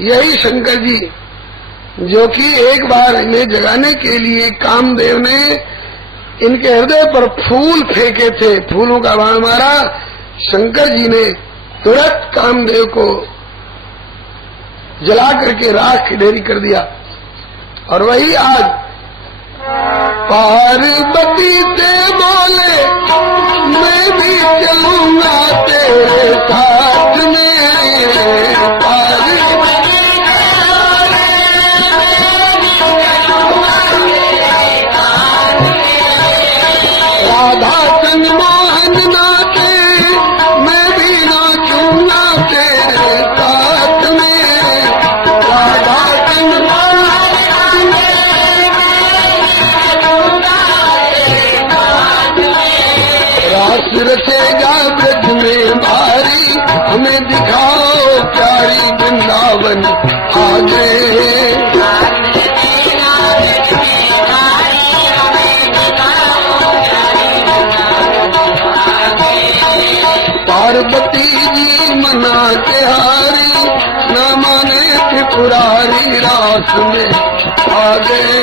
यही शंकर जी जो कि एक बार इन्हें जगाने के लिए कामदेव ने इनके हृदय पर फूल फेंके थे, फूलों का बाण मारा। शंकर जी ने तुरंत कामदेव को जला करके राख की ढेरी कर दिया। और वही आज पार्वती से बोले मैं भी चलूंगा तेरे साथ में। राधा संग मोहन नाचे मैं भी नाचूंगा तेरे साथ में। राधा संग रास रचेगा ब्रज में भारी, हमें दिखाओ प्यारी वृंदावन आगे। पार्वती जी मना के हारी, न माने त्रिपुरारी रास में आ गए।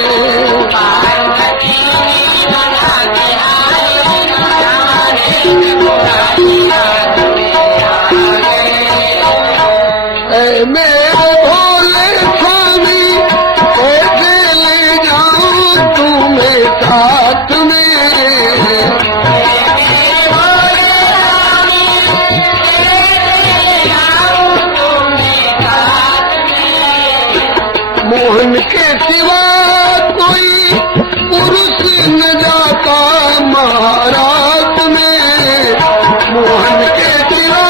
मेरे भोले स्वामी कैसे ले जाऊं तुम्हें साथ में। मोहन के सिवा कोई पुरुष न जाता महाराज में। मोहन के सिवा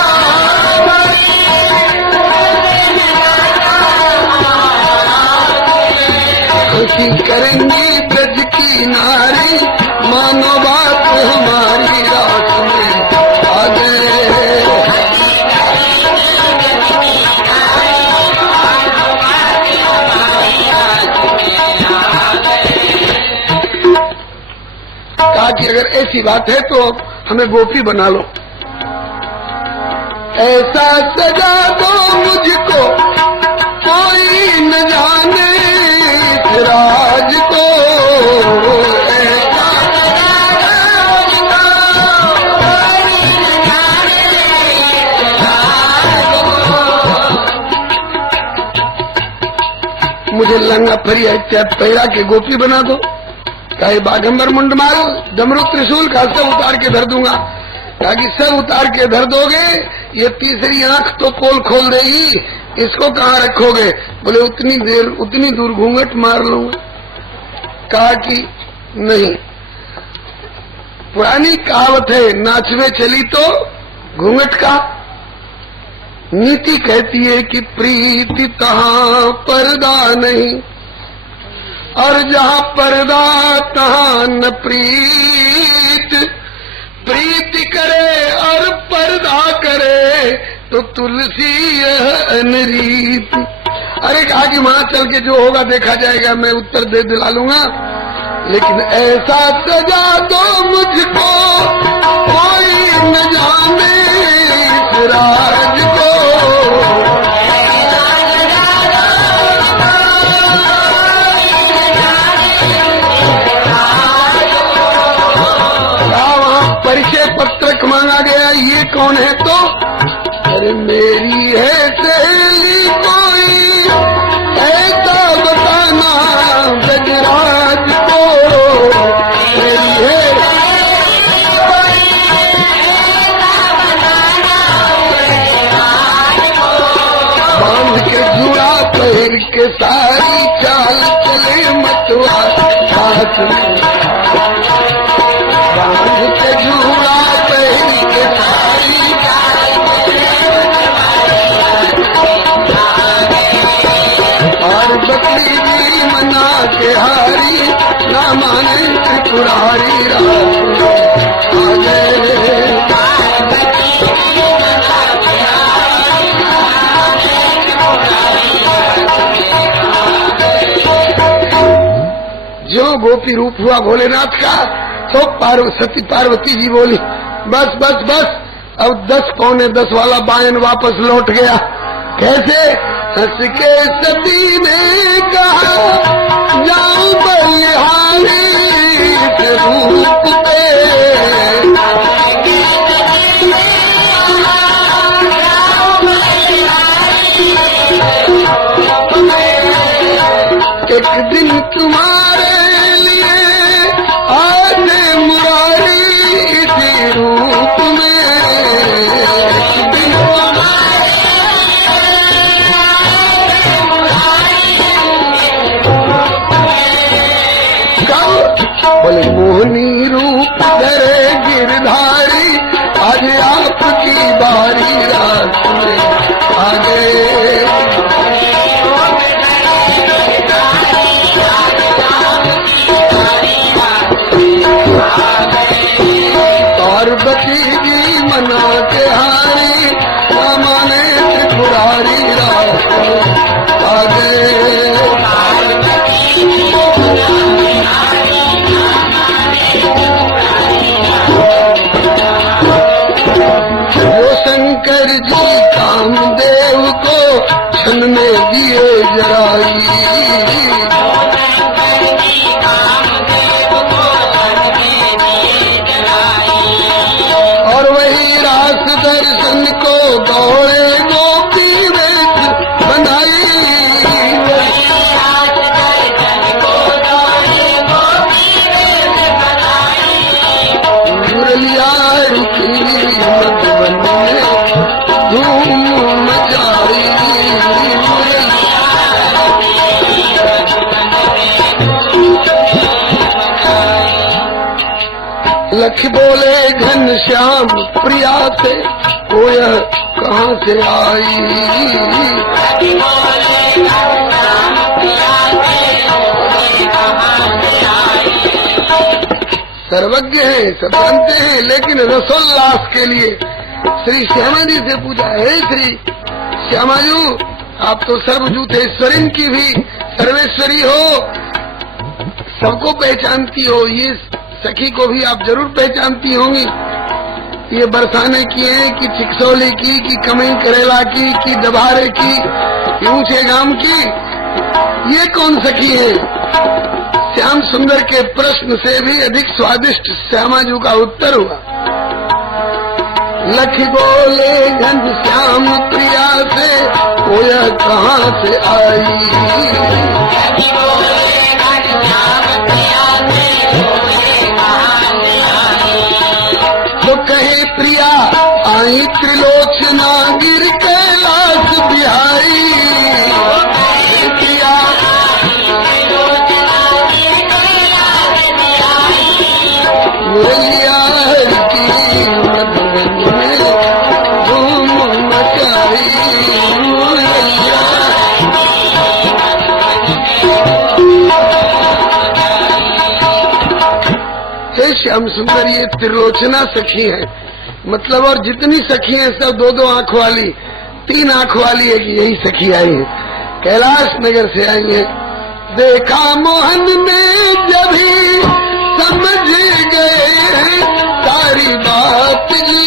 खुशी करेंगी ब्रज की नारी, मानो बात हमारी रात में आ गए। कहा कि अगर ऐसी बात है तो हमें गोपी बना लो। ऐसा सजा दो मुझको कोई न जाने इस राज को। मुझे लंगा फरिया इत्यादि पैरा के गोपी बना दो। कहे बागंबर मुंड मारो, डमरू त्रिशूल का सब उतार के धर दूंगा। कहा कि सब उतार के धर दोगे, ये तीसरी आंख तो पोल खोल देगी, इसको कहाँ रखोगे? बोले उतनी दूर घूंघट मार लूंगा। कहा कि नहीं, पुरानी कहावत है नाचवे चली तो घूंघट का। नीति कहती है कि प्रीति तहाँ पर्दा नहीं, और जहाँ पर्दा तहाँ न प्रीत। प्रीति करे और पर्दा करे तो तुलसी यह अनरीत। अरे कहा कि वहां चल के जो होगा देखा जाएगा, मैं उत्तर दे दिला लूंगा। लेकिन ऐसा सजा दो मुझको कोई न जाने इस राज को। परिचय पत्रक मांगा गया, ये कौन है? तो अरे मेरी है सहेली कोई, ऐसा बताना गजराज को। मेरी है बांध के जुड़ा पहन के सारी चाल चले मतवा साथ में। बांध के जुड़ा पहन के सारी और बकरी भी मना के हारी, ना माने त्रिपुरारी रात आ गए। जो गोपी रूप हुआ भोलेनाथ का, तो पार्वती जी बोली बस बस बस, अब 10 पौने 10 वाला बायन वापस लौट गया। कैसे? हंस के सती ने कहा जाऊं बलिहारी इस रूप पे। एक दिन तुम्हारे लिए आजे मुरारी इसी रूप में। एक दिन बोले मोहनी रूप धरे गिरधारी आज आपकी बारी रात में आ गए। पार्वती जी मना के हारी सामाने त्रिपुरारी रात में आ गए। शंकर जी कामदेव को क्षण में दिए जराई। और वही रास दर्शन को दौड़े गोपी वेश बनाई। मुरलिया रुकी मधुबन में धूम मचाई। लख बोले घनश्याम प्रिया से कोय कहाँ से आई। सर्वज्ञ हैं, सब जानते हैं, लेकिन रसोल्लास के लिए श्री श्यामा जी से पूछा, हे श्री श्यामाजू आप तो सर्वभूतेश्वरीन की भी सर्वेश्वरी हो, सबको पहचानती हो, ये सखी को भी आप जरूर पहचानती होंगी। ये बरसाने की है कि चिकसौली की, कि कमई करेला की, कि दबारे की, कि ऊंचे गांव की, ये कौन सखी है? श्याम सुंदर के प्रश्न से भी अधिक स्वादिष्ट श्यामाजू का उत्तर हुआ। लख बोले घनश्याम प्रिया से कोय कहाँ से आई। तो कहे प्रिया आई त्रिलोचना गिर कैलाश बिहारी। प्रिया मुरलिया की मधुबन में धूम मचाई। मुरलिया हे श्याम सुंदर ये त्रिलोचना सखी है, मतलब और जितनी सखी हैं सब दो दो आंख वाली, तीन आंख वाली है कि यही सखी आई है, कैलाश नगर से आई है। देखा मोहन ने जब ही समझ गए सारी बात जी।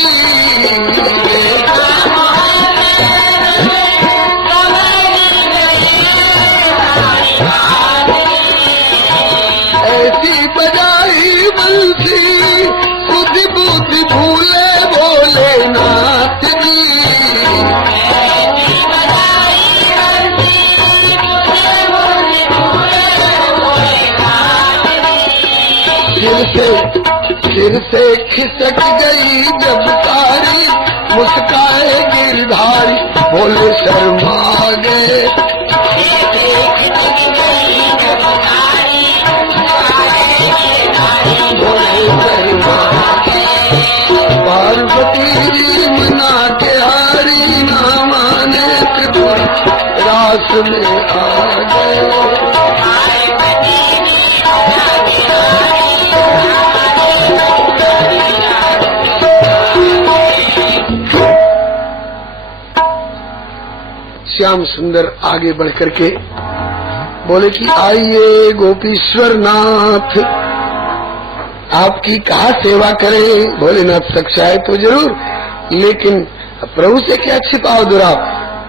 ऐसी बजाई बंसी बुद्धि बुद्धि भूले बोले नाथ जी। सिर से खिसक गई जब तारी मुस्काए गिरधारी बोले शर्मा गए। पार्वती जी मना के हारी ना माने त्रिपुरा रास में आ गए। श्याम सुंदर आगे बढ़ करके बोले कि आइए गोपीश्वर नाथ आपकी कहा सेवा करें। भोलेनाथ सच्चा है तो जरूर, लेकिन प्रभु से क्या छिपाओ दुराव।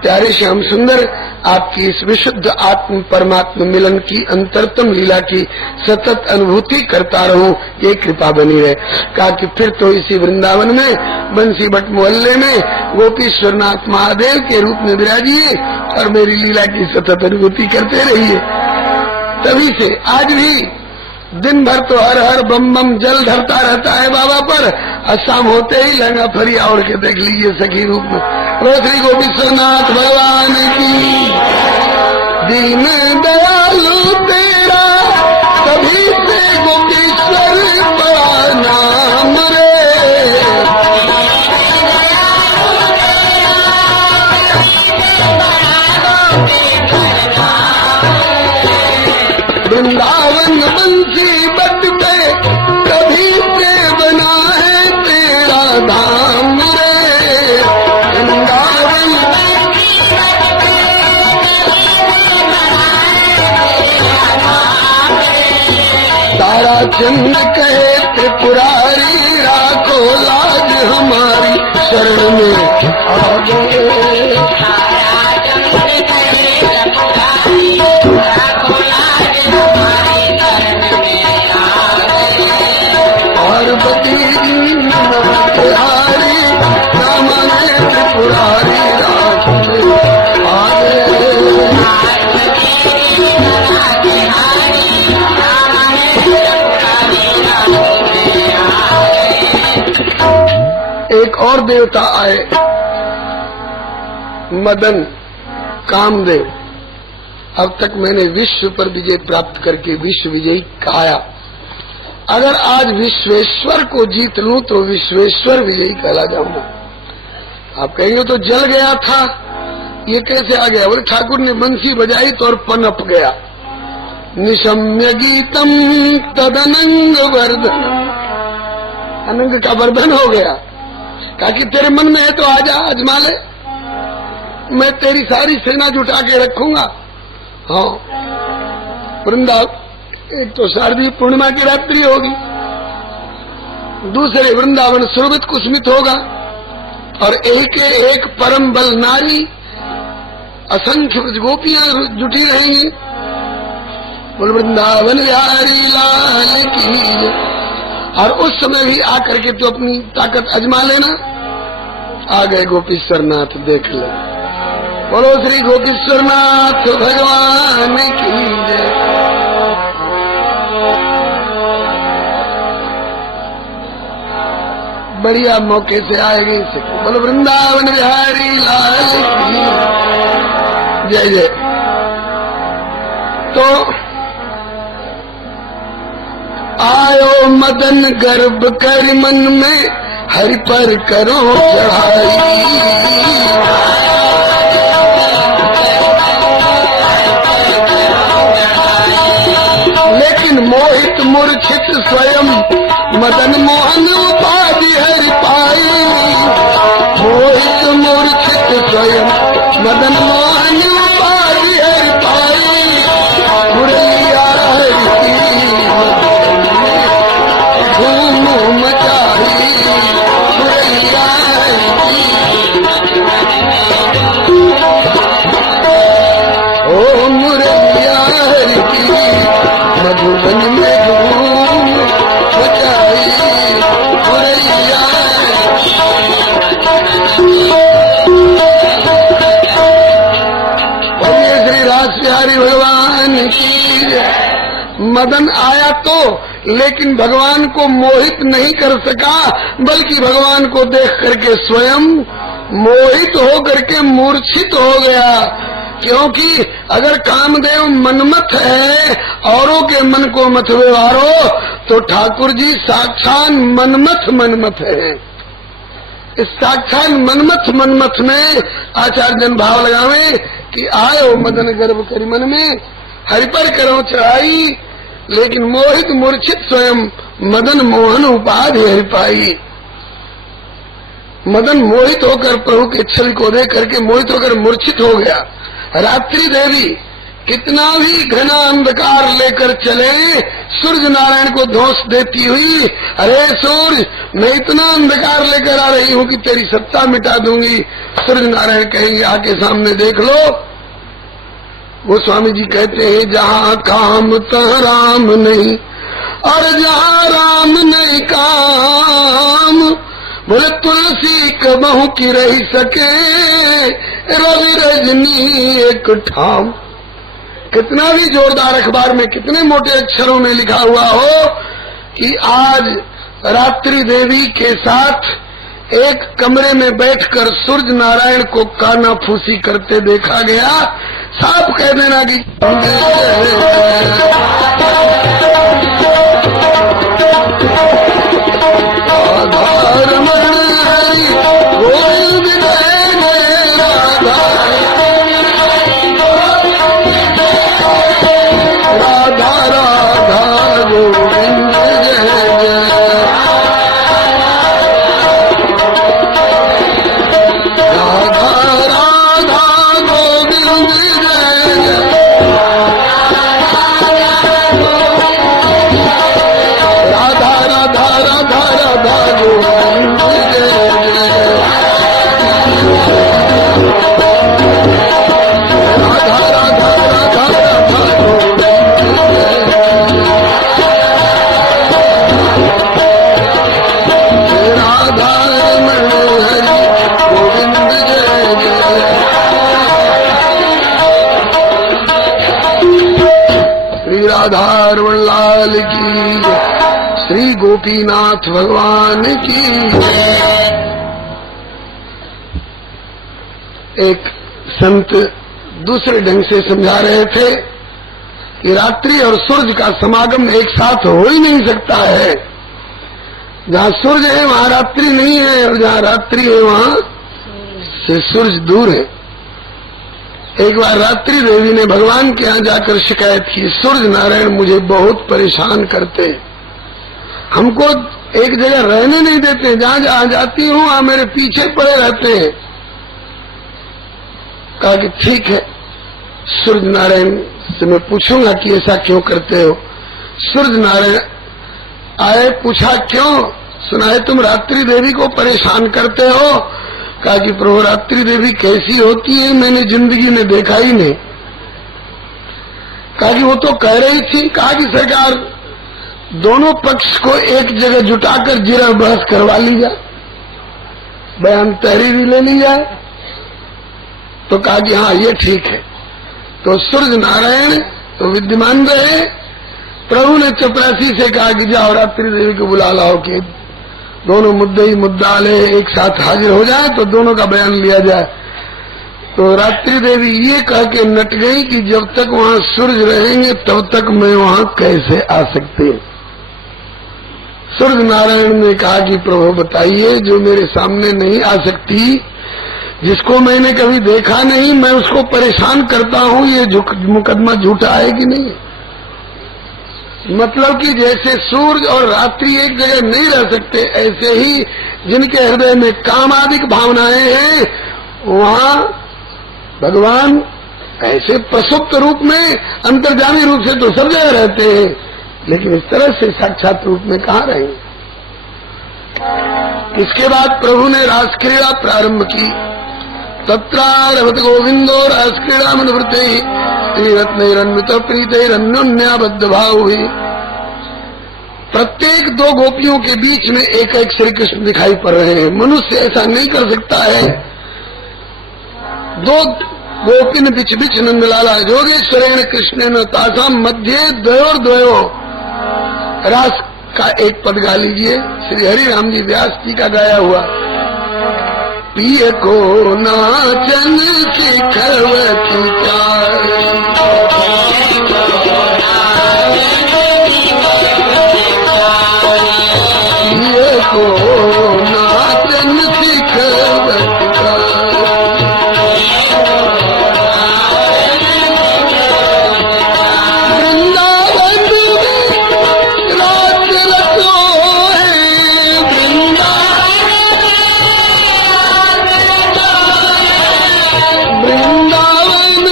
प्यारे श्याम सुंदर आपकी इस विशुद्ध आत्म परमात्मा मिलन की अंतरतम लीला की सतत अनुभूति करता रहूं, ये कृपा बनी रहे। कहा कि फिर तो इसी वृंदावन में बंसी भट्ट मोहल्ले में गोपीश्वरनाथ महादेव के रूप में विराजिए और मेरी लीला की सतत अनुभूति करते रहिए। तभी से आज भी दिन भर तो हर हर बम बम जल धरता रहता है बाबा पर, शाम होते ही लहंगा फरिया ओढ़ के देख लीजिए सखी रूप में। श्री गोपीश्वरनाथ भगवान की। दीन दयालु तेरा कभी से गोपीश्वर बड़ा नाम रे। वृंदावन बंसी बट पे कभी से बना है तेरा धाम रे। वृंदावन तारा चंद कहे त्रिपुरारी राखो लाज हमारी शरण में आ गए। पार्वती त्रिपुरारी राम ने त्रिपुरारी राखो आ गए। एक और देवता आए, मदन कामदेव। अब तक मैंने विश्व पर विजय प्राप्त करके विश्व विजयी कहा। अगर आज विश्वेश्वर को जीत लूं तो विश्वेश्वर विजयी कहला जाऊंगा। आप कहेंगे तो जल गया था, ये कैसे आ गया? बोले ठाकुर ने बंसी बजाई तो और पनप गया। निशम्य गीतम तदनंग वर्धन, अनंग का वर्धन हो गया। कहा कि तेरे मन में है तो आजा, आजमा ले, मैं तेरी सारी सेना जुटा के रखूंगा। हाँ, वृंदावन एक तो शारदीय पूर्णिमा की रात्रि होगी, दूसरे वृंदावन सुरभित कुसुमित होगा, और एक एक परम बल नारी असंख्य गोपियां जुटी रहेंगी। बोल वृंदावन बिहारी लाल की। और उस समय भी आकर के तो अपनी ताकत अजमा लेना। आ गए गोपीश्वरनाथ, देख ले। बोलो श्री गोपीश्वरनाथ भगवान की जय। बढ़िया मौके से आएगी। बोलो वृंदावन बिहारी लाल की जय जय। तो आयो मदन गर्भ कर मन में हरि पर करो चढ़ाई। लेकिन मोहित मूर्छित स्वयं मदन मोहन उपाधि हरि पाई। मोहित मूर्छित स्वयं मदन मोहन उपाधि हरि पाई। मुरलिया हरि धूम मचाई। मुरलिया ओ मुरलिया हरि मधुबन में धूम मचाई। मुरलिया श्री रास बिहारी भगवान की। मदन आया तो, लेकिन भगवान को मोहित नहीं कर सका, बल्कि भगवान को देख करके स्वयं मोहित हो करके मूर्छित हो गया। क्योंकि अगर कामदेव मनमथ है, औरों के मन को मथवेवारो, तो ठाकुर जी साक्षात मनमथ है। इस साक्षात मनमथ में आचार्य जन भाव लगावे कि आयो मदन गर्भ करी मन में हरि पर करो चढ़ाई। लेकिन मोहित मूर्छित स्वयं मदन मोहन उपाधि हरि पाई। मदन मोहित होकर प्रभु के छवि को देख करके मोहित होकर मूर्छित हो गया। रात्रि देवी कितना भी घना अंधकार लेकर चले, सूर्य नारायण को धोस देती हुई, अरे सूर्य मैं इतना अंधकार लेकर आ रही हूँ कि तेरी सत्ता मिटा दूंगी। सूर्य नारायण कहेंगे आके सामने देख लो, वो स्वामी जी कहते हैं जहाँ काम तहाँ राम नहीं, और जहाँ राम नहीं काम, बोले तुलसी कबहू की रही सके, रवि रजनी एक ठाम। कितना भी जोरदार अखबार में कितने मोटे अक्षरों में लिखा हुआ हो कि आज रात्रि देवी के साथ एक कमरे में बैठकर सूर्य नारायण को कानाफूसी करते देखा गया, साफ कह देना कि राधारमण लाल की, श्री गोपीनाथ भगवान की। एक संत दूसरे ढंग से समझा रहे थे कि रात्रि और सूर्य का समागम एक साथ हो ही नहीं सकता है। जहाँ सूर्य है वहाँ रात्रि नहीं है, और जहाँ रात्रि है वहाँ से सूर्य दूर है। एक बार रात्रि देवी ने भगवान के यहाँ जाकर शिकायत की, सूर्य नारायण मुझे बहुत परेशान करते, हमको एक जगह रहने नहीं देते, जहाँ जहाँ जाती हूँ वहाँ मेरे पीछे पड़े रहते हैं। कहा कि ठीक है, सूर्य नारायण से मैं पूछूंगा कि ऐसा क्यों करते हो। सूर्य नारायण आए, पूछा क्यों, सुना है तुम रात्रि देवी को परेशान करते हो। कहा कि प्रभु रात्रि देवी कैसी होती है मैंने जिंदगी में देखा ही नहीं। कहा कि वो तो कह रही थी। कहा कि सरकार दोनों पक्ष को एक जगह जुटाकर जिरह बहस करवा ली जाए, बयान तहरीरी ले ली जाए। तो कहा कि हाँ ये ठीक है। तो सूर्य नारायण तो विद्यमान रहे, प्रभु ने चपरासी से कहा कि जाओ रात्रि देवी को बुला लाओ कि दोनों मुद्दे ही मुद्दा ले एक साथ हाजिर हो जाए तो दोनों का बयान लिया जाए। तो रात्रि देवी ये कह के नट गई कि जब तक वहाँ सूर्य रहेंगे तब तक मैं वहाँ कैसे आ सकती हूँ। सूर्य नारायण ने कहा कि प्रभु बताइए, जो मेरे सामने नहीं आ सकती, जिसको मैंने कभी देखा नहीं, मैं उसको परेशान करता हूँ, ये मुकदमा झूठा है कि नहीं। मतलब कि जैसे सूर्य और रात्रि एक जगह नहीं रह सकते, ऐसे ही जिनके हृदय में कामादिक भावनाएं हैं वहाँ भगवान ऐसे प्रसुप्त रूप में, अंतर्जामी रूप से तो सब जगह रहते हैं, लेकिन इस तरह से साक्षात रूप में कहाँ रहेंगे। इसके बाद प्रभु ने रासक्रीड़ा प्रारंभ की। तत्रारभत गोविंदो रासक्रीड़ा मनवृत्ते श्रीरत्नैरन्वित प्रीतैरन्योन्याबद्ध भाव हुई। प्रत्येक दो गोपियों के बीच में एक एक श्री कृष्ण दिखाई पड़ रहे हैं। मनुष्य ऐसा नहीं कर सकता है। दो गोपिन बिच बिच नंदलाला योगेश्वरेण कृष्णेन तासाम मध्य द्वयोर द्वयो। रास का एक पद गा लीजिए, श्री हरि राम जी व्यास जी का गाया हुआ। पिय को नाचन सिखवती प्यारी, पिय को नाचन सिखवती वृंदावन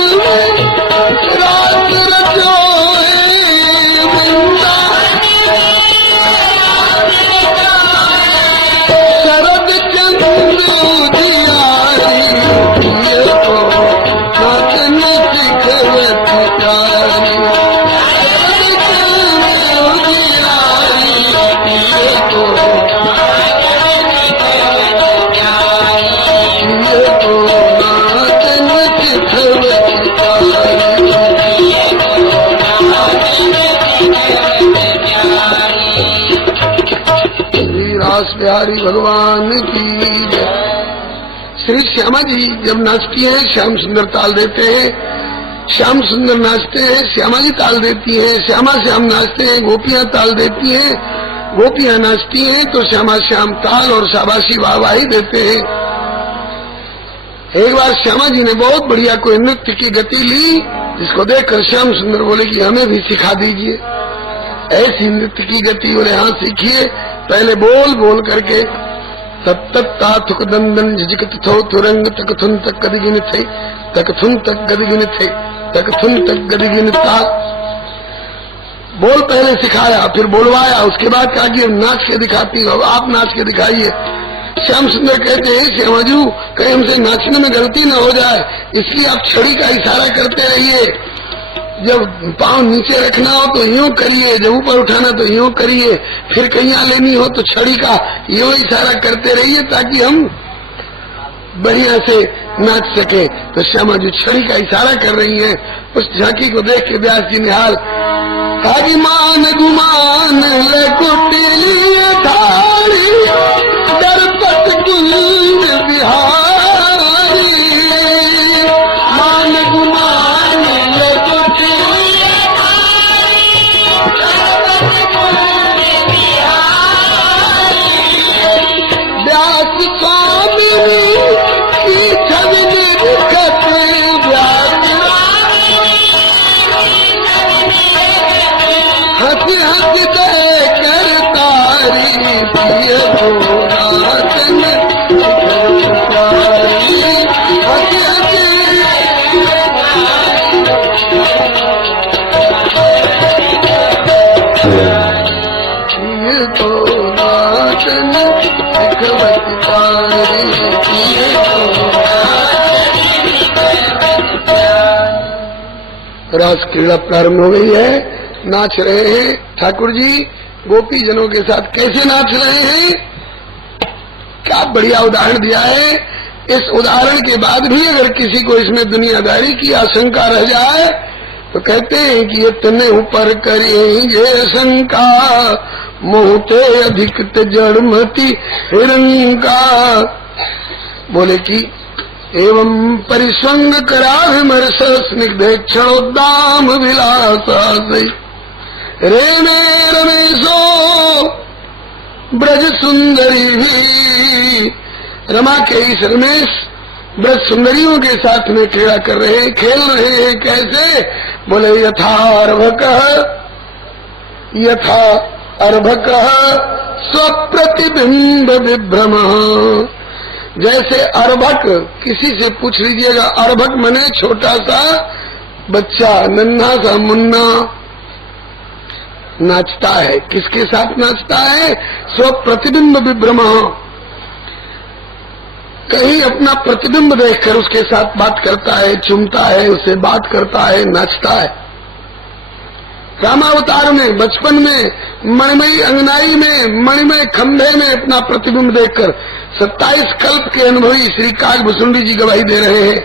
बिहारी भगवान की जय। श्री श्यामा जी जब नाचती हैं श्याम सुंदर ताल देते हैं, श्याम सुंदर नाचते हैं श्यामा जी ताल देती हैं, श्यामा श्याम नाचते हैं गोपियां ताल देती हैं, गोपियां नाचती हैं तो श्यामा श्याम ताल और शाबाशी वाहवाही देते हैं। एक बार श्यामा जी ने बहुत बढ़िया कोई नृत्य की गति ली, जिसको देखकर श्याम सुंदर बोले कि हमें भी सिखा दीजिए ऐसी नृत्य की गति। बोले हाँ सीखिए, पहले बोल बोल करके तत्ता थुक दंदन झिझक थो तुरंग तक थुन तक गदगिन थे तक थुन तक गदगिन थे तक थुन तक गदगिन था। बोल पहले सिखाया, फिर बोलवाया, उसके बाद कहा कि नाच के दिखाती हो, आप नाच के दिखाइए। श्याम सुंदर कहते हैं श्यामाजू कहीं हमसे नाचने में गलती न हो जाए, इसलिए आप छड़ी का इशारा करते रहिए। जब पांव नीचे रखना हो तो यूं करिए, जब ऊपर उठाना तो यूं करिए, फिर कहीं लेनी हो तो छड़ी का यूं इशारा करते रहिए ताकि हम बढ़िया से नाच सके। तो श्यामा जी छड़ी का इशारा कर रही हैं। उस झांकी को देख के व्यास जी निहाल मान गुमान कुटिलिए थारी दरपत कुंज बिहारी मान गुमान कुटिलिए व्यास स्वामी की छवि दिखत हंसी हंसी दे कर तारी पिए भोलाचन हंसी हंसी पिए भोलाचन सिखवती तारी पिए रास क्रीड़ा प्रारंभ हो गई है। नाच रहे हैं ठाकुर जी गोपी जनों के साथ। कैसे नाच रहे हैं, क्या बढ़िया उदाहरण दिया है। इस उदाहरण के बाद भी अगर किसी को इसमें दुनियादारी की आशंका रह जाए तो कहते हैं कि ये तने ऊपर करेंगे शंका मोहते अधिक जड़मती हिरंका। बोले कि एवं परिसंग करा विमर्श स्निग्धे क्षणोद्दाम विलास रेणे रमेशो ब्रज सुंदरी भी। रमा के इस रमेश ब्रज सुंदरियों के साथ में क्रीड़ा कर रहे हैं, खेल रहे हैं। कैसे, बोले यथा अर्भक स्वप्रतिबिंब विभ्रम। जैसे अर्भक, किसी से पूछ लीजिएगा, अर्भक मने छोटा सा बच्चा, नन्हा सा मुन्ना नाचता है। किसके साथ नाचता है, स्व प्रतिबिंब विभ्रम। कहीं अपना प्रतिबिंब देखकर उसके साथ बात करता है, चूमता है, उससे बात करता है, नाचता है। रामावतार में बचपन में मणिमयी अंगनाई में मणिमय खंभे में अपना प्रतिबिंब देखकर 27 कल्प के अनुभवी श्री काकभूषुंडी जी गवाही दे रहे हैं।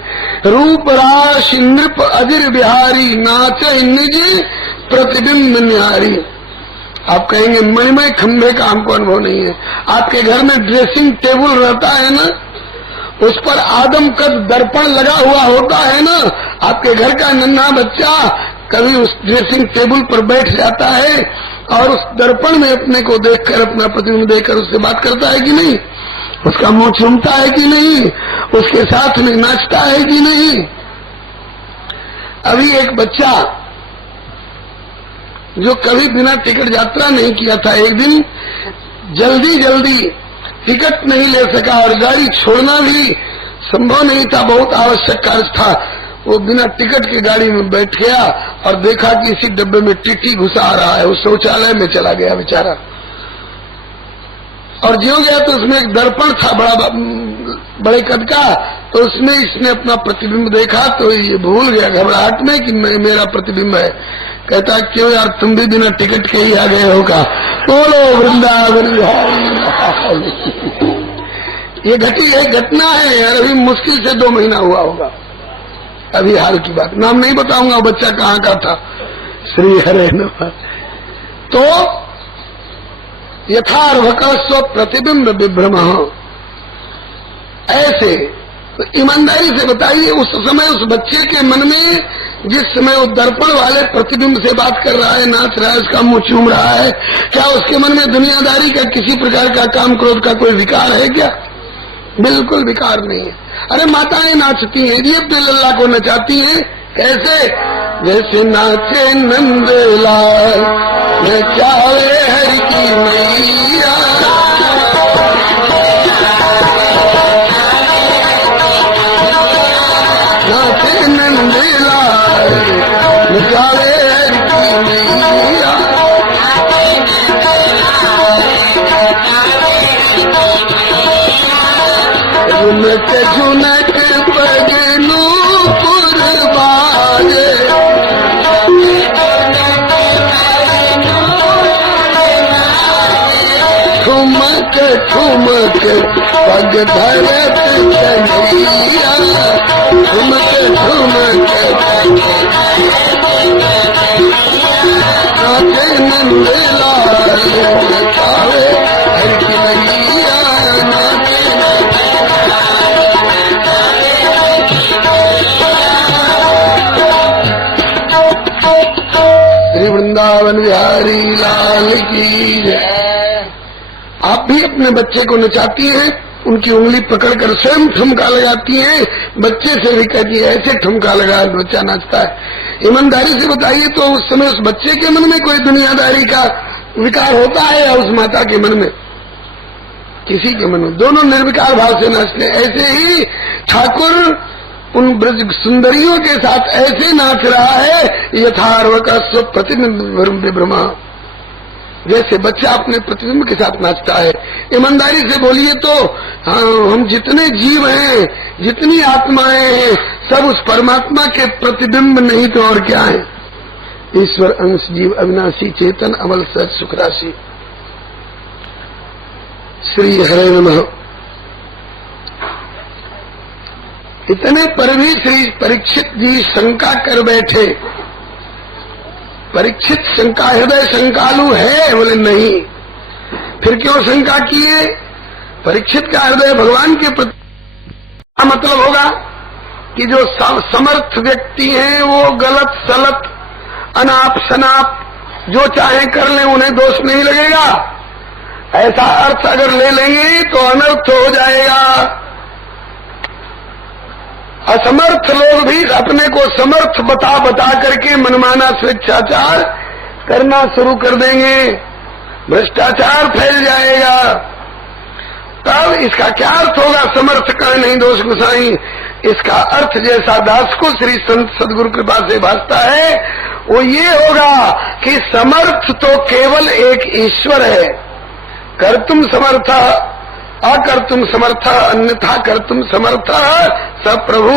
रूप राश नृप अजिर बिहारी नाच निज प्रतिबिंब निहारी। आप कहेंगे मणिमय खंभे का हमको अनुभव नहीं है। आपके घर में ड्रेसिंग टेबल रहता है ना, उस पर आदम कद दर्पण लगा हुआ होता है ना। आपके घर का नन्हा बच्चा कभी उस ड्रेसिंग टेबल पर बैठ जाता है और उस दर्पण में अपने को देखकर, अपना प्रतिबिंब देखकर उससे बात करता है कि नहीं, उसका मुंह चूमता है कि नहीं, उसके साथ में नाचता है कि नहीं। अभी एक बच्चा जो कभी बिना टिकट यात्रा नहीं किया था, एक दिन जल्दी टिकट नहीं ले सका और गाड़ी छोड़ना भी संभव नहीं था, बहुत आवश्यक कार्य था। वो बिना टिकट की गाड़ी में बैठ गया और देखा कि इसी डब्बे में टीटी घुसा रहा है। वो शौचालय में चला गया बेचारा, और ज्यों गया तो उसमें एक दर्पण था बड़े कद का, तो उसमें इसने अपना प्रतिबिंब देखा तो ये भूल गया घबराहट में कि मेरा प्रतिबिंब है। कहता क्यों यार, तुम भी बिना टिकट के ही आ गए हो का। बोलो वृंदावन। ये एक घटना है यार, अभी मुश्किल से 2 महीना हुआ होगा, अभी हाल की बात। नाम नहीं बताऊंगा बच्चा कहाँ का था। श्री हरे नमः। तो यथार्वक स्व प्रतिबिंब विभ्रम। ऐसे तो ईमानदारी से बताइए, उस समय उस बच्चे के मन में जिस समय वो दर्पण वाले प्रतिबिंब से बात कर रहा है, नाच रहा है, उसका मुंह चूम रहा है, क्या उसके मन में दुनियादारी का किसी प्रकार का काम क्रोध का कोई विकार है क्या? बिल्कुल विकार नहीं है। अरे माताएं नाचती हैं, ये अपने लल्ला को नचाती हैं। कैसे? जैसे नाचे नंदलाल नचावे हरि की मैया, नाचे नंदलाल नचावे हरि की मैया। झुनक झुनक बजनू पुरबाजे, ठुमक ठुमक पग धरत कन्हैया, ठुमक ठुमक नाचे नंदलाल नचावे हरि की मैया, नाचे श्री वृंदावन बिहारी लाल की जय। आप भी अपने बच्चे को नचाती हैं, उनकी उंगली पकड़कर स्वयं ठुमका लगाती हैं, बच्चे से भी कहती है ऐसे ठुमका लगा, बच्चा नाचता है। ईमानदारी से बताइए, तो उस समय उस बच्चे के मन में कोई दुनियादारी का विकार होता है या उस माता के मन में? किसी के मन में, दोनों निर्विकार भाव से नाचते। ऐसे ही ठाकुर उन ब्रज सुंदरियों के साथ ऐसे नाच रहा है, यथार्वक स्व प्रतिबिंब विभ्रमा, जैसे बच्चा अपने प्रतिबिंब के साथ नाचता है। ईमानदारी से बोलिए तो हाँ, हम जितने जीव हैं, जितनी आत्माएं हैं, सब उस परमात्मा के प्रतिबिंब नहीं तो और क्या है? ईश्वर अंश जीव अविनाशी चेतन अमल सच सुख राशि। श्री हरे नमः। इतने पर भी श्री परीक्षित जी शंका कर बैठे। परीक्षित शंका, हृदय शंकालु है? बोले नहीं। फिर क्यों शंका किए? परीक्षित का हृदय भगवान के प्रति क्या मतलब होगा कि जो समर्थ व्यक्ति हैं वो गलत सलत अनाप शनाप जो चाहे कर ले, उन्हें दोष नहीं लगेगा। ऐसा अर्थ अगर ले लेंगे तो अनर्थ हो जाएगा। असमर्थ लोग भी अपने को समर्थ बता बता करके मनमाना स्वेच्छाचार करना शुरू कर देंगे, भ्रष्टाचार फैल जाएगा। तब इसका क्या अर्थ होगा? समर्थ का नहीं दोष गुसाई। इसका अर्थ जैसा दास को श्री संत सदगुरु कृपा से भासता है, वो ये होगा कि समर्थ तो केवल एक ईश्वर है। कर्तुम समर्थ अकर्तुम समर्थ अन्यथा कर्तुम समर्थ स प्रभु।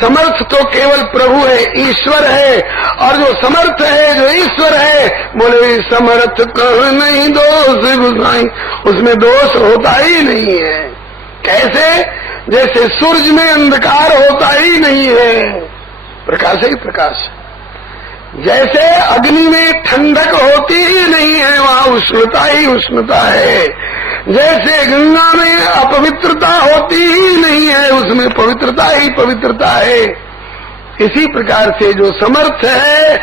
समर्थ तो केवल प्रभु है, ईश्वर है। और जो समर्थ है, जो ईश्वर है, बोले समर्थ कह नहीं दोष गुसाई, उसमें दोष होता ही नहीं है। कैसे? जैसे सूरज में अंधकार होता ही नहीं है, प्रकाश ही प्रकाश। जैसे अग्नि में ठंडक होती ही नहीं है, वहाँ उष्णता ही उष्णता है। जैसे गंगा में अपवित्रता होती ही नहीं है, उसमें पवित्रता ही पवित्रता है। इसी प्रकार से जो समर्थ है,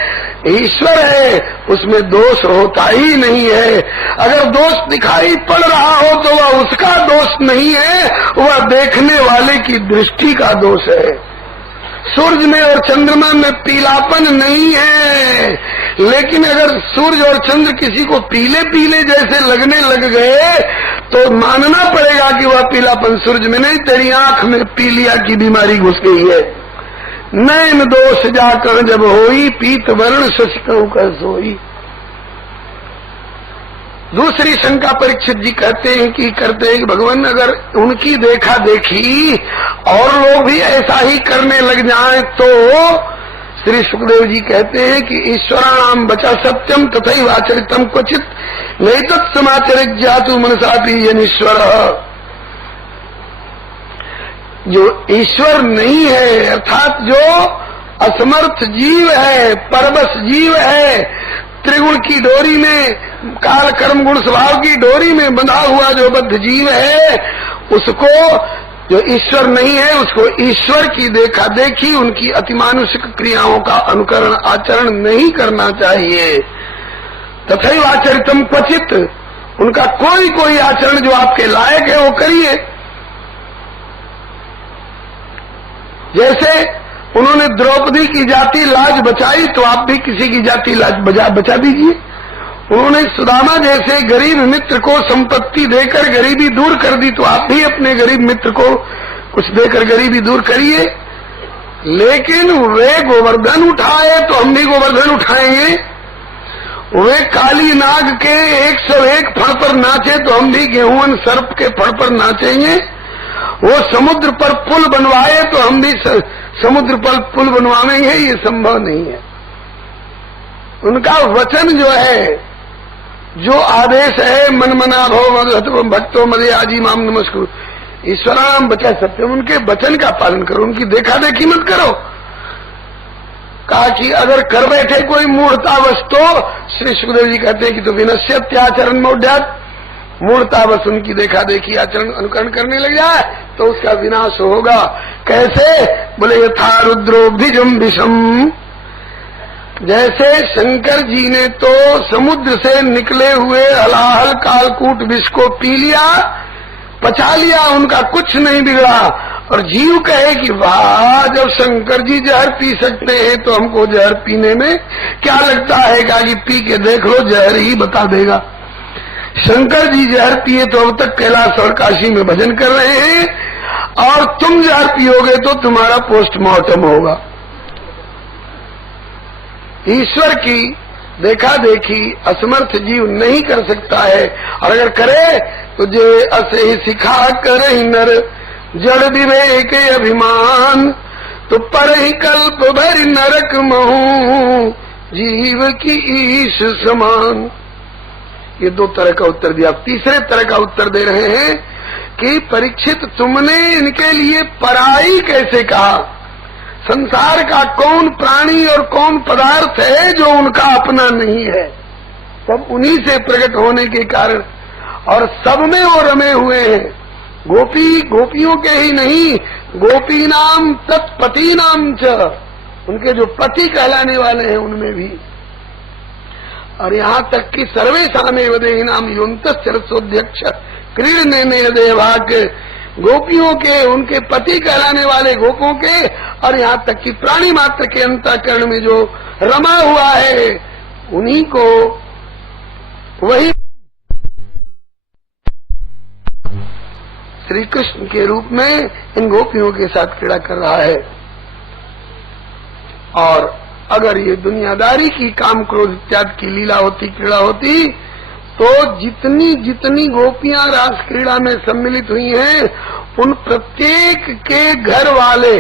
ईश्वर है, उसमें दोष होता ही नहीं है। अगर दोष दिखाई पड़ रहा हो तो वह उसका दोष नहीं है, वह देखने वाले की दृष्टि का दोष है। सूरज में और चंद्रमा में पीलापन नहीं है, लेकिन अगर सूरज और चंद्र किसी को पीले पीले जैसे लगने लग गए तो मानना पड़ेगा कि वह पीलापन सूरज में नहीं, तेरी आंख में पीलिया की बीमारी घुस गई है। नैन दोष जाकर जब होई, पीत वर्ण शशिकहु कह सोई। दूसरी शंका परीक्षित जी करते हैं कि भगवान अगर उनकी देखा देखी और लोग भी ऐसा ही करने लग जाएं तो श्री सुखदेव जी कहते हैं कि ईश्वराणाम बचा सत्यम तथैव आचरितम क्वचित नहीं तत्समाचरित जातु मनसापि यनीश्वर। जो ईश्वर नहीं है, अर्थात जो असमर्थ जीव है, परबस जीव है, त्रिगुण की डोरी में, काल कर्म गुण स्वभाव की डोरी में बंधा हुआ जो बद्ध जीव है, उसको, जो ईश्वर नहीं है, उसको ईश्वर की देखा देखी, उनकी अतिमानुषिक क्रियाओं का अनुकरण आचरण नहीं करना चाहिए। तथैव आचरितम क्वचित, उनका कोई कोई आचरण जो आपके लायक है वो करिए। जैसे उन्होंने द्रौपदी की जाति लाज बचाई, तो आप भी किसी की जाति लाज बचा दीजिए। उन्होंने सुदामा जैसे गरीब मित्र को संपत्ति देकर गरीबी दूर कर दी, तो आप भी अपने गरीब मित्र को कुछ देकर गरीबी दूर करिए। लेकिन वे गोवर्धन उठाए तो हम भी गोवर्धन उठाएंगे, वे काली नाग के 101 फण पर नाचे तो हम भी गेहूं सर्प के फण पर नाचेंगे। वो समुद्र पर पुल बनवाए तो हम भी समुद्र पर पुल बनवाएंगे, ये संभव नहीं है। उनका वचन जो है, जो आदेश है, मन मना भव भक्तो मदे आजी माम नमस्कुरु ईश्वराम बचा सत्यम, उनके वचन का पालन करो, उनकी देखा देखी मत करो। कहा कि अगर कर बैठे कोई मूढ़तावश, तो श्री सुखदेव जी कहते हैं कि तो विनश्यत्याचरण मौढ़्यात्, मूढ़तावश उनकी देखा देखी आचरण अनुकरण करने लग जाए तो उसका विनाश होगा। कैसे? बोले यथा रुद्रोभिजम विषम, जैसे शंकर जी ने तो समुद्र से निकले हुए हलाहल कालकूट विष को पी लिया, पचा लिया, उनका कुछ नहीं बिगड़ा। और जीव कहे कि वाह, जब शंकर जी जहर पी सकते हैं तो हमको जहर पीने में क्या लगता है? कि पी के देख लो, जहर ही बता देगा। शंकर जी जहर पिए तो अब तक कैलाश और काशी में भजन कर रहे हैं, और तुम जहर पियोगे तो तुम्हारा पोस्टमार्टम होगा। ईश्वर की देखा देखी असमर्थ जीव नहीं कर सकता है, और अगर करे तो जे असे ही सिखा कर ही नर जड़ विवेक अभिमान, तो पर ही कल्प भर नरक महू जीव की ईश समान। ये दो तरह का उत्तर दिया। तीसरे तरह का उत्तर दे रहे हैं कि परीक्षित, तुमने इनके लिए पराई कैसे कहा? संसार का कौन प्राणी और कौन पदार्थ है जो उनका अपना नहीं है? सब उन्हीं से प्रकट होने के कारण, और सब में वो रमे हुए हैं। गोपी गोपियों के ही नहीं, गोपी नाम तत्पति नाम च, उनके जो पति कहलाने वाले हैं उनमें भी। और यहाँ तक कि सर्वेशामेव देहिनाम योऽन्तश्चरत्सोऽध्यक्ष क्रीडने देवाक, गोपियों के, उनके पति कहलाने वाले गोपों के, और यहाँ तक कि प्राणी मात्र के अंतःकरण में जो रमा हुआ है, उन्हीं को वही श्री कृष्ण के रूप में इन गोपियों के साथ क्रीड़ा कर रहा है। और अगर ये दुनियादारी की काम क्रोध इत्यादि की लीला होती, क्रीड़ा होती, तो जितनी जितनी गोपियां रास क्रीड़ा में सम्मिलित हुई हैं, उन प्रत्येक के घर वाले,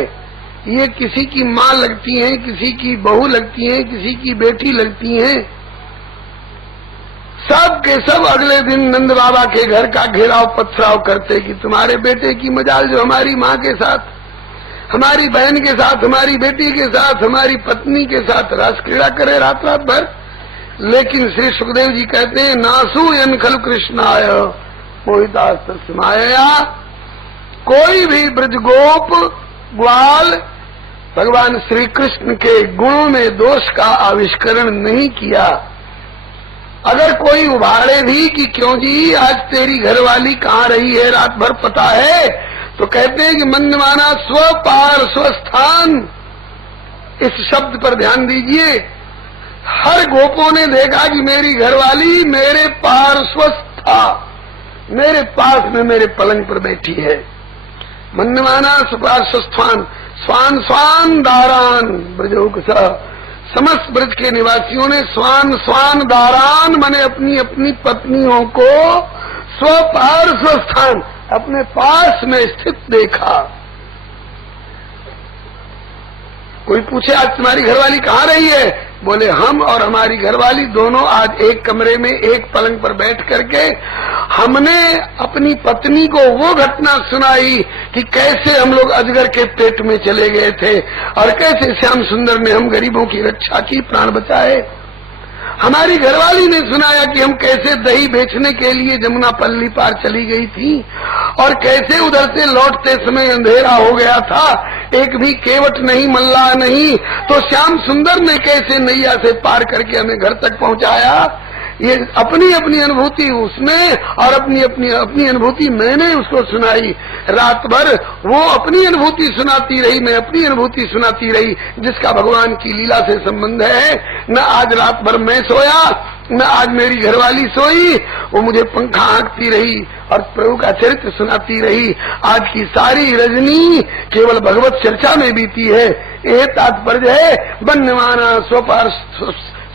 ये किसी की माँ लगती हैं, किसी की बहू लगती हैं, किसी की बेटी लगती हैं, सब के सब अगले दिन नंद बाबा के घर का घेराव पथराव करते कि तुम्हारे बेटे की मजाल जो हमारी माँ के साथ, हमारी बहन के साथ, हमारी बेटी के साथ, हमारी पत्नी के साथ रास क्रीड़ा करे रात रात भर। लेकिन श्री सुखदेव जी कहते हैं, नासु यन खलु कृष्णाय मोहितास्तस्य मायया, कोई भी ब्रजगोप ग्वाल भगवान श्री कृष्ण के गुणों में दोष का आविष्करण नहीं किया। अगर कोई उभारे भी कि क्यों जी आज तेरी घरवाली कहाँ रही है रात भर, पता है? तो कहते हैं कि मन माना स्वपार स्वस्थान, इस शब्द पर ध्यान दीजिए। हर गोपों ने देखा कि मेरी घरवाली मेरे पार्श्वस्थ था, मेरे पास में मेरे पलंग पर बैठी है। मन माना सुपार्श्वस्थान स्वान स्वान दारान ब्रजोक सा, समस्त ब्रज के निवासियों ने स्वान स्वान दारान माने अपनी अपनी पत्नियों को स्वपार्श्वस्थान अपने पास में स्थित देखा। कोई पूछे आज तुम्हारी घरवाली कहाँ रही है? बोले हम और हमारी घरवाली दोनों आज एक कमरे में एक पलंग पर बैठ करके हमने अपनी पत्नी को वो घटना सुनाई कि कैसे हम लोग अजगर के पेट में चले गए थे और कैसे श्याम सुंदर ने हम गरीबों की रक्षा की, प्राण बचाए। हमारी घरवाली ने सुनाया कि हम कैसे दही बेचने के लिए जमुना पल्ली पार चली गई थी और कैसे उधर से लौटते समय अंधेरा हो गया था, एक भी केवट नहीं, मल्लाह नहीं, तो श्याम सुंदर ने कैसे नैया से पार करके हमें घर तक पहुंचाया। ये अपनी अपनी अनुभूति उसने और अपनी अनुभूति मैंने उसको सुनाई। रात भर वो अपनी अनुभूति सुनाती रही, मैं अपनी अनुभूति सुनाती रही, जिसका भगवान की लीला से संबंध है। न आज रात भर मैं सोया, न आज मेरी घरवाली सोई, वो मुझे पंखा हाँकती रही और प्रभु का चरित्र सुनाती रही। आज की सारी रजनी केवल भगवत चर्चा में बीती है। ये तात्पर्य है वन्यमाना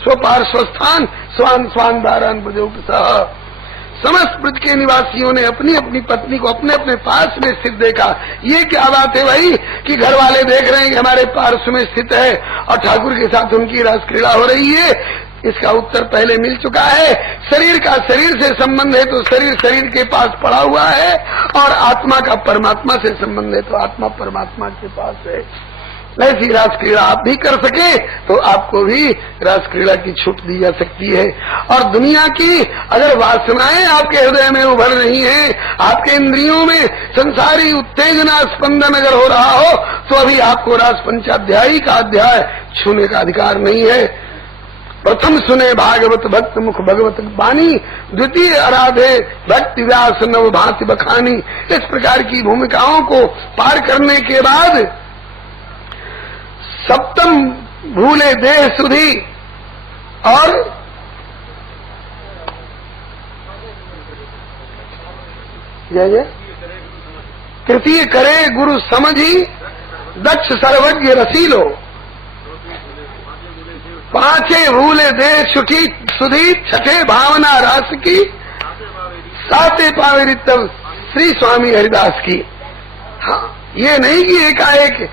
स्वपार्श्वस्थान स्वान स्वान दारान ब्रजोपसह। समस्त ब्रज के निवासियों ने अपनी अपनी पत्नी को अपने अपने पास में स्थित देखा। ये क्या बात है भाई कि घर वाले देख रहे हैं कि हमारे पार्श्व में स्थित है और ठाकुर के साथ उनकी रास क्रीड़ा हो रही है। इसका उत्तर पहले मिल चुका है। शरीर का शरीर से संबंध है तो शरीर शरीर के पास पड़ा हुआ है, और आत्मा का परमात्मा से संबंध है तो आत्मा परमात्मा के पास है। ऐसी रास क्रीड़ा आप भी कर सके तो आपको भी रास क्रीड़ा की छूट दी जा सकती है। और दुनिया की अगर वासनाएं आपके हृदय में उभर रही हैं, आपके इंद्रियों में संसारी उत्तेजना स्पंदन अगर हो रहा हो, तो अभी आपको रास पंचाध्यायी का अध्याय छूने का अधिकार नहीं है। प्रथम सुने भागवत भक्त मुख भगवत बानी, द्वितीय आराधे भक्ति व्यास नव भांति बखानी। इस प्रकार की भूमिकाओं को पार करने के बाद सप्तम भूले देह सुधी और जय तृतीय करे गुरु समझी दक्ष सर्वज्ञ रसीलो, पांचे भूले देह छुटी सुधी छठे भावना रास की, साते पावित श्री स्वामी हरिदास की। हाँ, ये नहीं कि एकाएक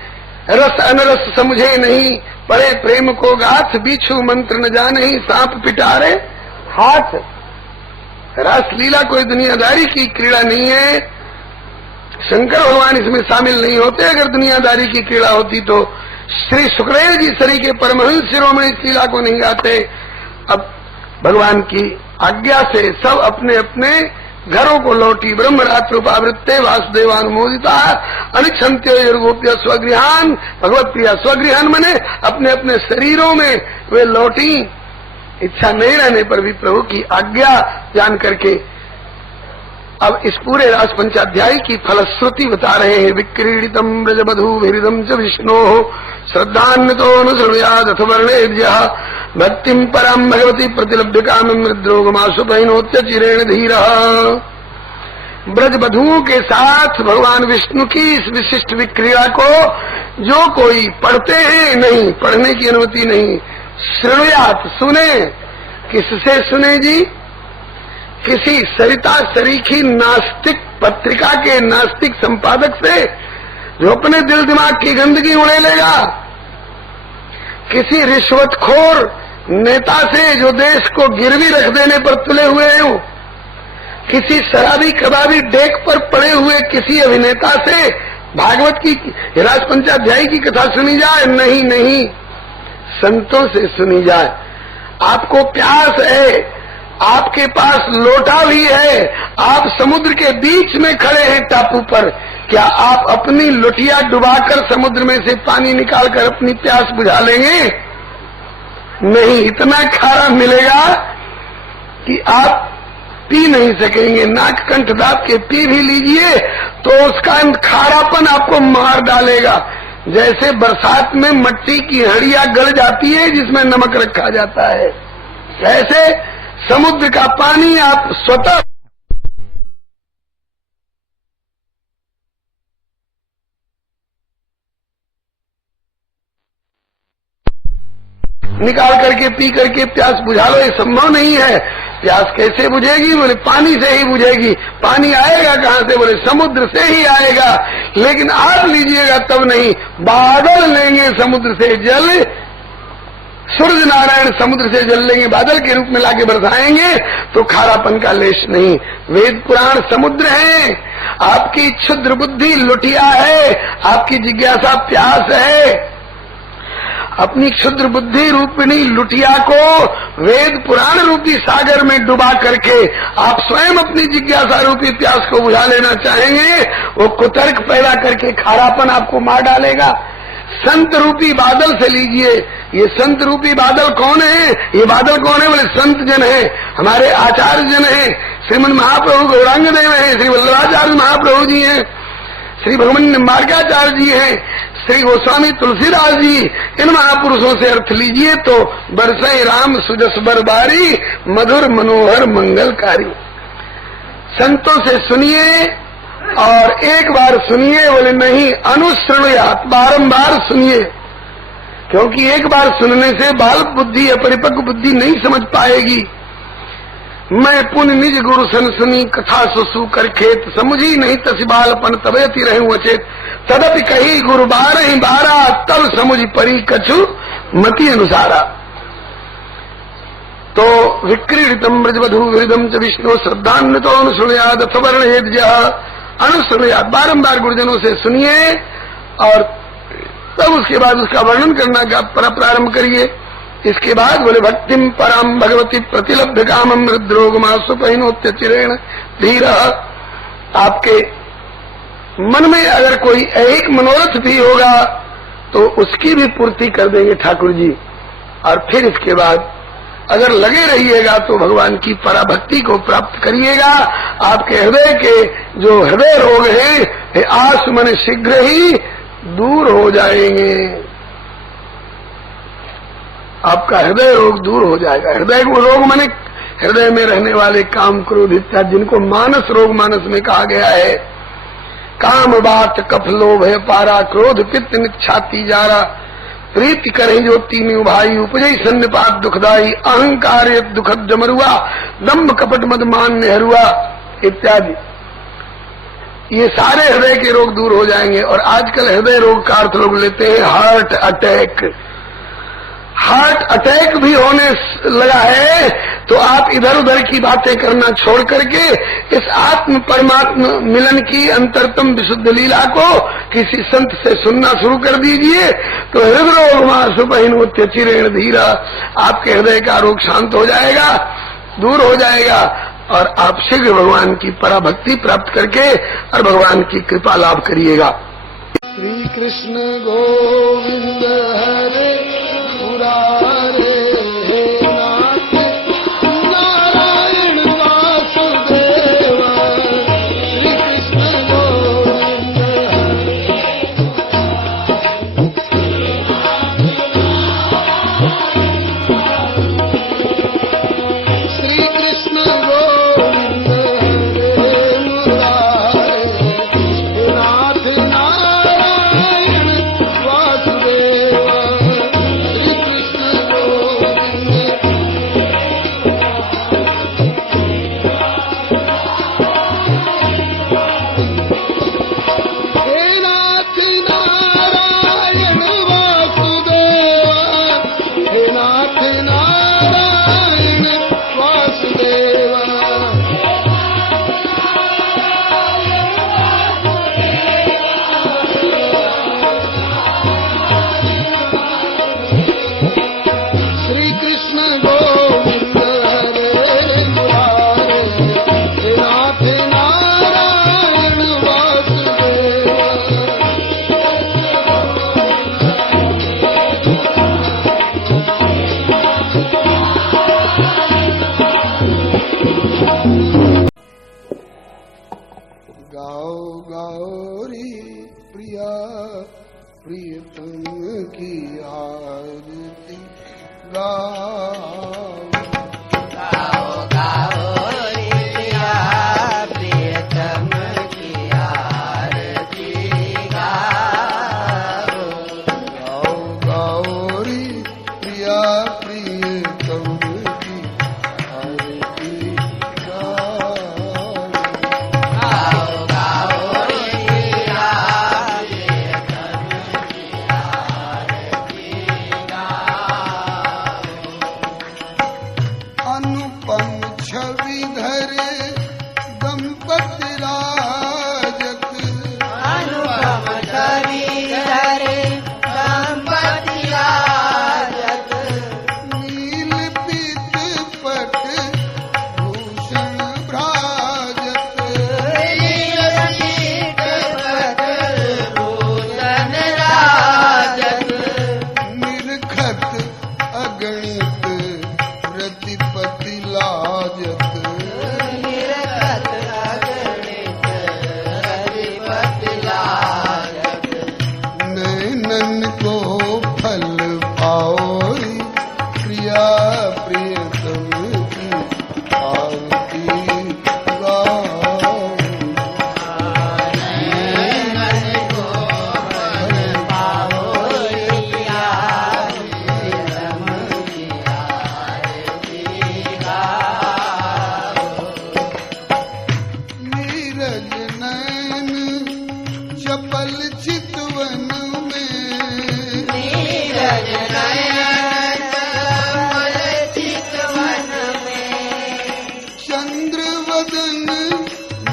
रस अनरस समझे नहीं, पढ़े प्रेम को गाथ, बिच्छू मंत्र न जाने, सांप पिटारे हाथ। रास लीला कोई दुनियादारी की क्रीड़ा नहीं है। शंकर भगवान इसमें शामिल नहीं होते। अगर दुनियादारी की क्रीड़ा होती तो श्री सुखदेव जी सरी के परमहंस शिरोमणि इस लीला को नहीं गाते। अब भगवान की आज्ञा से सब अपने अपने घरों को लौटी। ब्रह्म रात्रोपावृत्ते वासुदेवानुमोदिता अनिच्छन्त्यो गोप्य स्वगृहान। भगवत प्रिया स्वगृहान मने अपने अपने शरीरों में वे लौटी, इच्छा नहीं रहने पर भी प्रभु की आज्ञा जान करके। अब इस पूरे रास पंचाध्यायी की फलश्रुति बता रहे हैं। विक्रीडितम ब्रजबधू विहृदम च विष्णो श्रद्धान्वितो अनुसृणुयाद अथ वर्णेभ्यः भक्तिम परम भगवती प्रतिलभ्य काम मृद्रोगमाशु बहिनोत्य चिरेण धीरः। ब्रजबधुओं के साथ भगवान विष्णु की इस विशिष्ट विक्रिया को जो कोई पढ़ते हैं, नहीं पढ़ने की अनुमति नहीं, श्रृणुयात सुने। किससे सुने जी? किसी सरिता सरीखी नास्तिक पत्रिका के नास्तिक संपादक से जो अपने दिल दिमाग की गंदगी उड़ेलेगा, किसी रिश्वतखोर नेता से जो देश को गिरवी रख देने पर तुले हुए हो, किसी शराबी कबाबी डेक पर पड़े हुए किसी अभिनेता से भागवत की रास पंचाध्यायी की कथा सुनी जाए? नहीं नहीं, संतों से सुनी जाए। आपको प्यास है, आपके पास लोटा भी है, आप समुद्र के बीच में खड़े हैं टापू पर, क्या आप अपनी लोटिया डुबाकर समुद्र में से पानी निकालकर अपनी प्यास बुझा लेंगे? नहीं, इतना खारा मिलेगा कि आप पी नहीं सकेंगे। नाक कंठ दाब के पी भी लीजिए तो उसका खारापन आपको मार डालेगा। जैसे बरसात में मिट्टी की हड़िया गल जाती है जिसमें नमक रखा जाता है, ऐसे समुद्र का पानी आप स्वतः निकाल करके पी करके प्यास बुझा लो, ये संभव नहीं है। प्यास कैसे बुझेगी? बोले पानी से ही बुझेगी। पानी आएगा कहाँ से? बोले समुद्र से ही आएगा। लेकिन आप लीजिएगा तब नहीं, बादल लेंगे समुद्र से जल, सूर्य नारायण समुद्र से जल लेंगे, बादल के रूप में लाके बरसाएंगे तो खारापन का लेश नहीं। वेद पुराण समुद्र है, आपकी क्षुद्र बुद्धि लुटिया है, आपकी जिज्ञासा प्यास है। अपनी क्षुद्र बुद्धि रूपिणी लुटिया को वेद पुराण रूपी सागर में डुबा करके आप स्वयं अपनी जिज्ञासा रूपी प्यास को बुझा लेना चाहेंगे, वो कुतर्क पैदा करके खारापन आपको मार डालेगा। संत रूपी बादल से लीजिए, ये संत रूपी बादल कौन है? ये बादल कौन है? बोले संत जन है, हमारे आचार्य जन है, श्रीमन महाप्रभु गौरांग देव है, श्री वल्लभाचार्य महाप्रभु जी हैं, श्री भगवान निम्बार्काचार्य जी हैं, श्री गोस्वामी तुलसीदास जी। इन महापुरुषों से अर्थ लीजिए तो बरसई राम सुजस बरबारी, मधुर मनोहर मंगलकारी। संतों से सुनिए और एक बार सुनिए, बोले नहीं अनुश्रवयात, बारंबार सुनिए, क्योंकि एक बार सुनने से बाल बुद्धि अपरिपक्व बुद्धि नहीं समझ पाएगी। मैं पुण्य निज गुरु सन सुनी, कथा सुसु कर खेत, समझी नहीं तसी बालपन तबेती रहूं अचेत, तदपि कही गुरु बारहि बारा, तब समझ परी कछु मति अनुसारा। तो विक्रीडितम ब्रजवधु विरिदम च विष्णु श्रद्धान्वितो अनुसृणयाद अथवर्णयेद अनुसृणयाद। बारंबार गुरुजनों से सुनिए और तब उसके बाद उसका वर्णन करना का प्रारंभ करिए। इसके बाद बोले भक्तिम परम भगवती प्रतिलब्ध कामम हृद्रोगमा सुपहिनोत्य चिरेण धीर। आपके मन में अगर कोई एक मनोरथ भी होगा तो उसकी भी पूर्ति कर देंगे ठाकुर जी। और फिर इसके बाद अगर लगे रहिएगा तो भगवान की पराभक्ति को प्राप्त करिएगा। आपके हृदय के जो हृदय रोग हैं आस मन शीघ्र ही दूर हो जाएंगे। आपका हृदय रोग दूर हो जाएगा। हृदय रोग माने हृदय में रहने वाले काम क्रोध इत्यादि, जिनको मानस रोग मानस में कहा गया है। काम बात कफ लोभ है पारा, क्रोध पित्त निच्छाती जारा, प्रीति करें जो तीनों भाई, उपजई सन्निपात दुखदाई, अहंकार दुखद जमरुआ, दम्भ कपट मद मान नेहरुआ इत्यादि। ये सारे हृदय के रोग दूर हो जाएंगे। और आजकल हृदय रोग का अर्थ लोग लेते हैं हार्ट अटैक। हार्ट अटैक भी होने लगा है तो आप इधर उधर की बातें करना छोड़ करके इस आत्म परमात्मा मिलन की अंतरतम विशुद्ध लीला को किसी संत से सुनना शुरू कर दीजिए। तो हृदय रोग सुपहिनोत्य चिरेण धीरा, आपके हृदय का रोग शांत हो जाएगा, दूर हो जाएगा और आप शीघ्र भगवान की पराभक्ति प्राप्त करके और भगवान की कृपा लाभ करिएगा। श्री कृष्ण गोविंद हरे मुरारे, नाथ नारायण वासुदेव, श्री कृष्ण गोविंद श्री कृष्ण गोविंद हरे मुरारे, नाथ नारायण वासुदेव, श्री कृष्ण गोविंद हे नाथ नारायण वासुदेव, हे नाथ नारायण वासुदेव, श्री कृष्ण गोविंद हरे मुरारे, हे नाथ नारायण वासुदेव। गाओ गाओ रे प्रिया प्रियतम की आरती गाओ। गाओ गाओ रे प्रिया प्रियतम की आरती गाओ। गाओ गाओ रे प्रिया प्रियतम की आरती गाओ। गाओ गाओ रे प्रिया प्रियतम की आरती गाओ। अनुपम छवि धरे दंपति राजक, अनुपम छवि धरे दंपति राजक। अगणित प्रतिपति लाजत निरखत अगणित प्रतिपति लाजत नैनन को फल पाओ प्रिया प्रियतम की आरती गाओ नैनन को फल पाओ प्रिया प्रियतम की आरती गाओ नीरज नयन चपल चितवन में नीरज नयन कमल चितवन में चंद्र वदन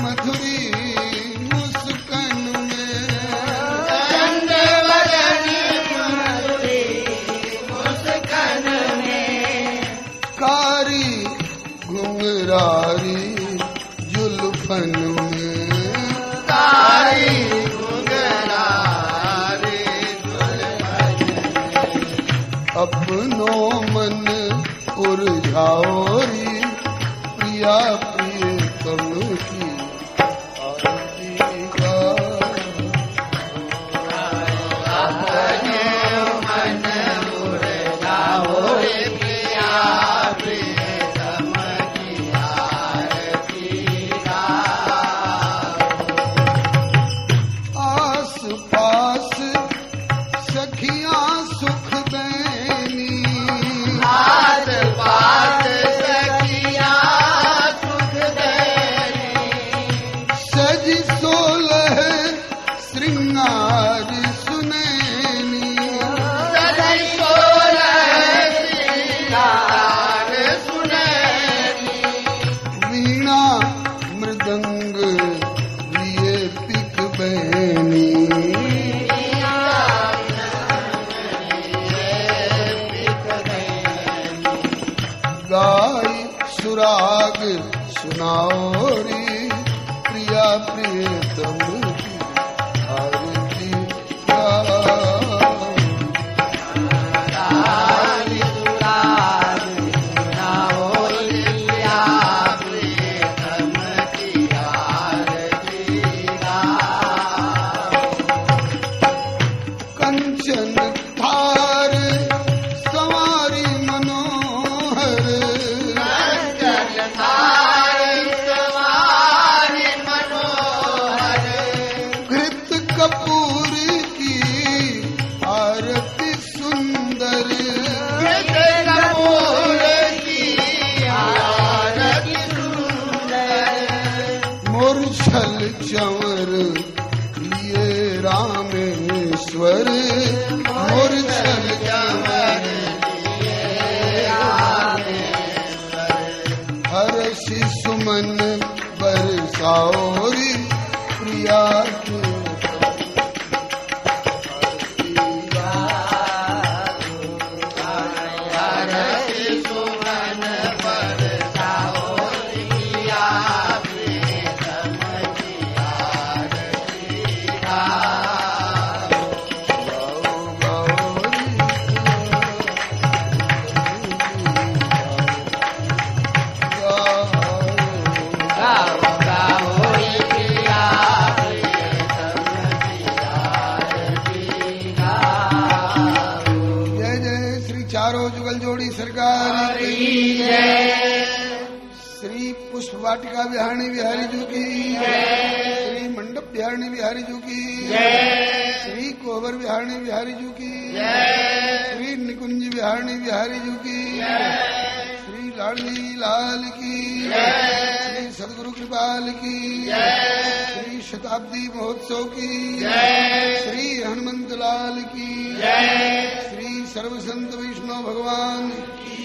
मधुरी मुस्कन में चंद्रवदन मधुरी मुस्कान में कारी घुंघरारी जुल्फन में कारी घुंघरारी दुल्हन अपनो मन उलझाओरी प्रिया प्रियतम की आरती गाओ अपने मन मुरझाओ प्रिया प्रियतम की आरती गाओ आस पास सखियां सुख देनी आस पास सखियां सुख देनी सज सोलह श्रृंगार सुनैनी सदै सोलह श्रृंगार सुनैनी वीणा मृदंग लिए पिक बैनी गाय सुराग सुनाओरी प्रिया प्रियतम की आरती गाओ राग सुराग सुनाओ प्रिया प्रियतम की आरती गाओ कंचन थार सवारी मनोहर कंचन थार सवारी मनोहर घृत कपूर की आरती सुंदर कृत कपूर की आरती सुंदर मूर्छल चंवर लिए रामेश्वर मूर्छल चंवर हर्षि सुमन बरसाओरी प्रिया आरती सुमन बरसाओ प्रिया प्रियतम की आरती गाओ गाओ गाओ प्रिया प्रियतम की आरती गाओ जय जय श्री चारों जुगल जोड़ी सरकार की श्री पुष्प वाटिका बिहारी बिहारी जी की श्री मंडप बिहारी बिहारी जी की श्री कोवर बिहारी बिहारी जी की श्री निकुंज बिहारी बिहारी जी की श्री लाडली लाल की श्री सदगुरु कृपाल की श्री शताब्दी महोत्सव की श्री हनुमंत लाल की श्री सर्व संत विष्णु भगवान की